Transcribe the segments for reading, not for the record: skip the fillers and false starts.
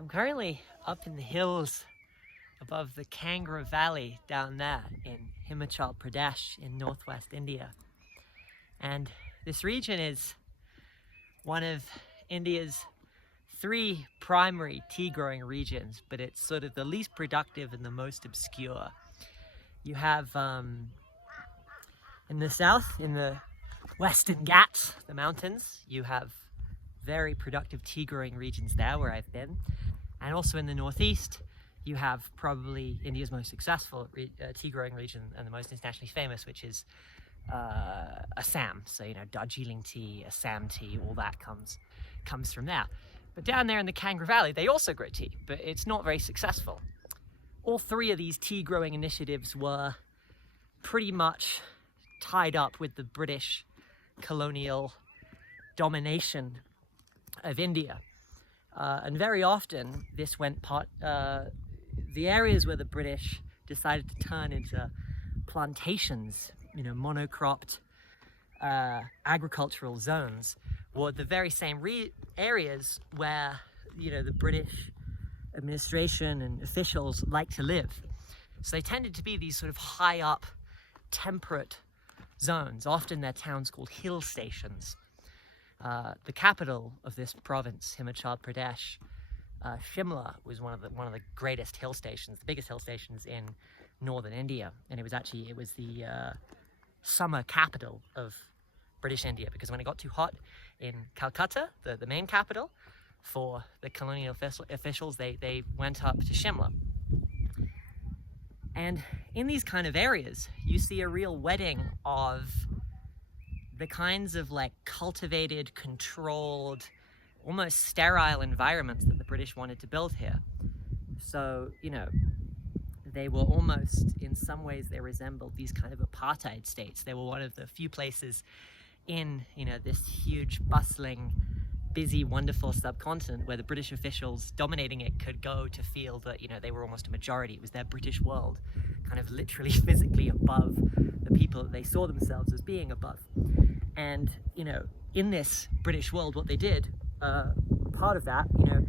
I'm currently up in the hills above the Kangra Valley down there in Himachal Pradesh in northwest India. And this region is one of India's three primary tea growing regions, but it's sort of the least productive and the most obscure. You have in the south, in the Western Ghats, the mountains, you have very productive tea growing regions there where I've been. And also in the northeast, you have probably India's most successful tea growing region and the most internationally famous, which is Assam. So, you know, Darjeeling tea, Assam tea, all that comes from there. But down there in the Kangra Valley, they also grow tea, but it's not very successful. All three of these tea growing initiatives were pretty much tied up with the British colonial domination of India. And very often this went the areas where the British decided to turn into plantations, you know, monocropped agricultural zones, were the very same areas where, you know, the British administration and officials like to live. So they tended to be these sort of high up, temperate zones. Often they're towns called hill stations. The capital of this province, Himachal Pradesh, Shimla, was one of the greatest hill stations, the biggest hill stations in northern India, and it was the summer capital of British India, because when it got too hot in Calcutta, the main capital, for the colonial officials, they went up to Shimla. And in these kind of areas, you see a real wedding of the kinds of like cultivated, controlled, almost sterile environments that the British wanted to build here. So, you know, they were almost, in some ways, they resembled these kind of apartheid states. They were one of the few places in, you know, this huge, bustling, busy, wonderful subcontinent where the British officials dominating it could go to feel that, you know, they were almost a majority. It was their British world, kind of literally physically above the people that they saw themselves as being above. And, you know, in this British world, what they did, part of that, you know,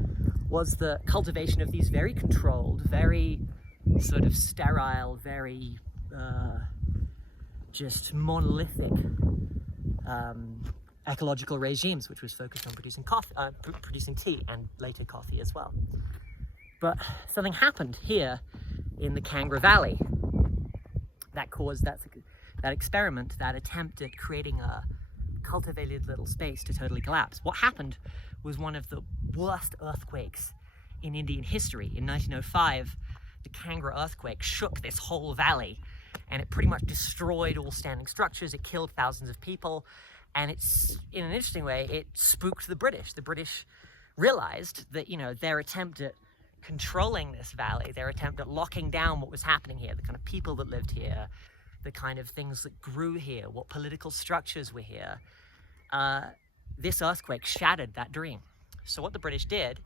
was the cultivation of these very controlled, very sort of sterile, very just monolithic ecological regimes, which was focused on producing tea and later coffee as well. But something happened here in the Kangra Valley that caused that experiment, that attempt at creating a cultivated little space to totally collapse. What happened was one of the worst earthquakes in Indian history. In 1905, the Kangra earthquake shook this whole valley, and it pretty much destroyed all standing structures. It killed thousands of people, and it's, in an interesting way, it spooked the British. The British realized that, you know, their attempt at controlling this valley, their attempt at locking down what was happening here, the kind of people that lived here, the kind of things that grew here, what political structures were here, this earthquake shattered that dream. So what the British did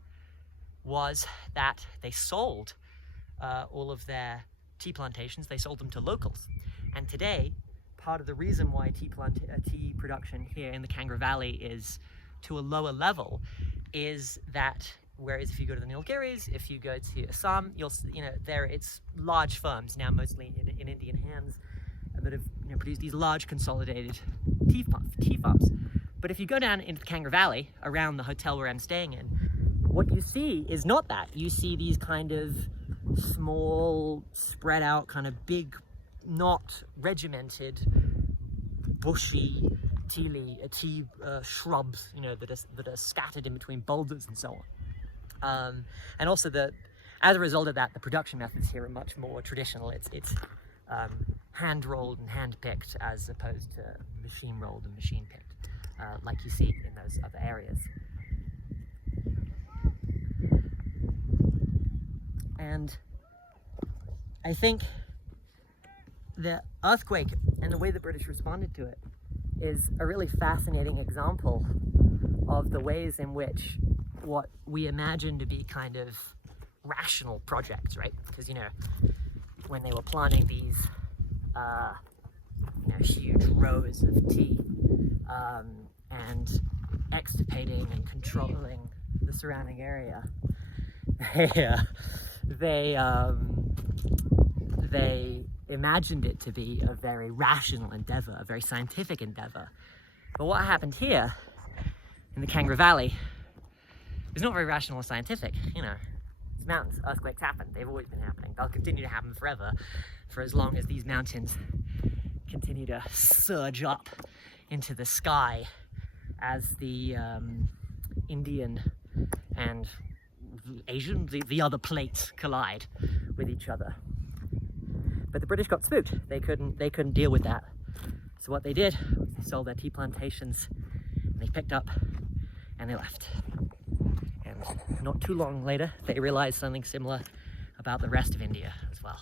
was that they sold all of their tea plantations, they sold them to locals. And today, part of the reason why tea production here in the Kangra Valley is to a lower level is that, whereas if you go to the Nilgiris, if you go to Assam, you'll see, you know, it's large firms, now mostly in Indian hands, that have, you know, produced these large consolidated tea farms. But if you go down into the Kangra Valley, around the hotel where I'm staying in, what you see is not that. You see these kind of small, spread out, kind of big, not regimented, bushy tea shrubs, you know, that are scattered in between boulders and so on. And also, as a result of that, the production methods here are much more traditional. It's hand rolled and hand picked as opposed to machine rolled and machine picked, like you see in those other areas. And I think the earthquake and the way the British responded to it is a really fascinating example of the ways in which what we imagine to be kind of rational projects, right? Because, you know, when they were planting these huge rows of tea and extirpating and controlling the surrounding area, They imagined it to be a very rational endeavor, a very scientific endeavor. But what happened here in the Kangra Valley is not very rational or scientific. You know, these mountains, earthquakes happen. They've always been happening. They'll continue to happen forever, for as long as these mountains continue to surge up into the sky as the Indian and Asian, the other plates collide with each other. But the British got spooked. They couldn't deal with that. So what they did, they sold their tea plantations, and they picked up and they left. And not too long later, they realized something similar about the rest of India as well.